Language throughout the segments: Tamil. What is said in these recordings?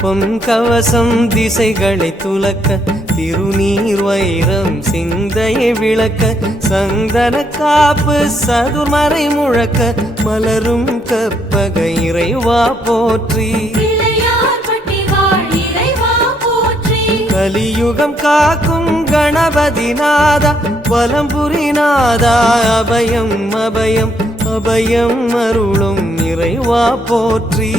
பொன் கவசம் திசைகளை துலக்க திருநீர் வைரம் சிந்தையை விளக்க சந்தன காப்பு சதுர்மறை முழக்க மலரும் கற்பக இறைவா போற்றி கலியுகம் காக்கும் கணபதி நாதா வலம்புரி நாதா அபயம் அபயம் அபயம் அருளும் இறைவா போற்றி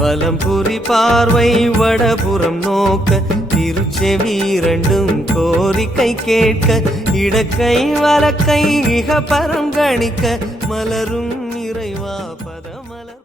வலம்புரி பார்வை வடபுறம் நோக்க திருச்செவி இரண்டும் கோரிக்கை கேட்க இடக்கை வலக்கை இக பரம் கணிக்க மலரும் இறைவா பதமலர்